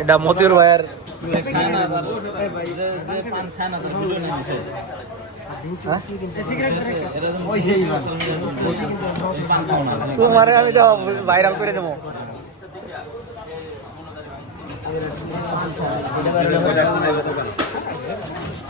এটা মতিউর ভাইয়ের তোমারে আমি তো ভাইরাল করে দেবো।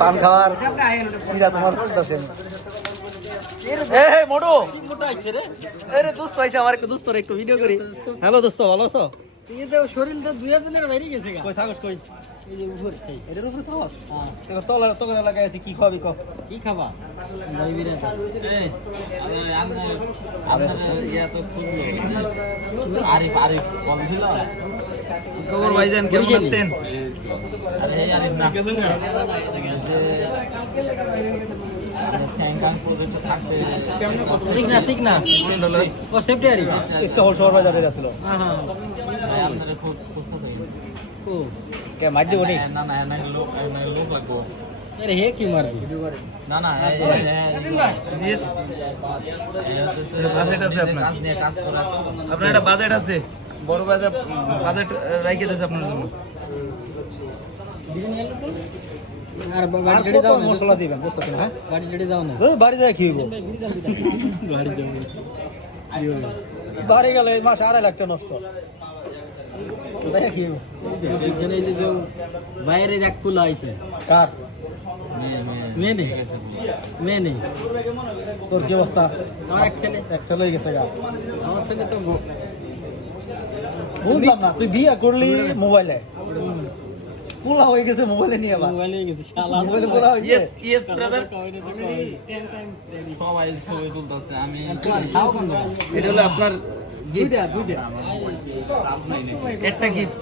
পান খাওয়ার কিরা তোমার করতেছেন রে? দোস্ত আইছে আমার একটু দোস্ত একটু ভিডিও করি। হ্যালো দোস্ত ভালো আছো? শরীরটা দুই দিনের বাইরে গেছে কই থাকস কই? এই যে উপরে। এটার উপরে থাকস? তলা তলা লাগাই আছে কি খাবি ক কি খাবা? দই বিরিয়ানি আরিফ আরিফ বলছিল খবর ভাইজান কেমন আছেন? আরে আরিফ না। স্যাংকাং প্রজেক্ট থাকতে ঠিক না ঠিক না ও সেফটি আরি ইসকা হোল শহর বাজারে আছিল হ্যাঁ হ্যাঁ ভাই আপনারা খোঁজ খুঁজতে চাই ও কে মার দিব নি না না না লোক না লোক লাগবো আরে হে কি মারবি না না জিস বাজেট আছে আপনার কাজ নিয়ে কাজ করা আপনার একটা বাজেট আছে বড় বাজেট বাজেট রাইখে দিয়েছে আপনার জন্য আর আর বাড়ি না? মশলা দিবেন বুঝতে হ্যাঁ? বাড়ি রেডি দাও না? ওই বাড়ি যায় কি হইব বাড়ি গেলে এই মাসে আড়াই লাখ টাকা নষ্ট। বাইরে দেখ ফুল আইছে। কার? মেয়ে নেই মেয়ে নেই তোর কি অবস্থা? আমার এক ছেলে। হয়ে গেছে গা। আমার ছেলে তো বুঝলাম না তুই বিয়ে করলি মোবাইলে। পোলা হয়ে গেছে মোবাইলে নিয়ে আবার। মোবাইলে গেছে শালা। মোবাইলে পোলা হয়ে ইয়েস ইয়েস ব্রাদার সবাই ছবি তুলতেছে আমি খাও কোন এটা হলো আপনার দুইটা দুইটা। একটা গিফট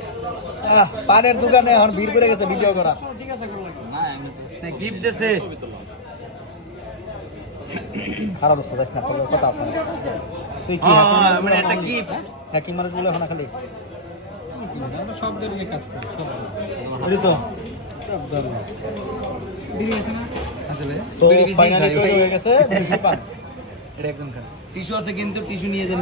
পানের দোকানে এখন ভিড় করে গেছে ভিডিও করা। জিজ্ঞাসা করলাম না গিফট দিছে। খারাপ অবস্থা যাস না কথা আছে তুই কি মানে একটা গিফট হ্যাকিং মারে বলে এখন খালি আমরা সব ধরনের কাজ করি সব ধরনের। হয়ে টিস্যু আছে কিন্তু টিস্যু নিয়ে যান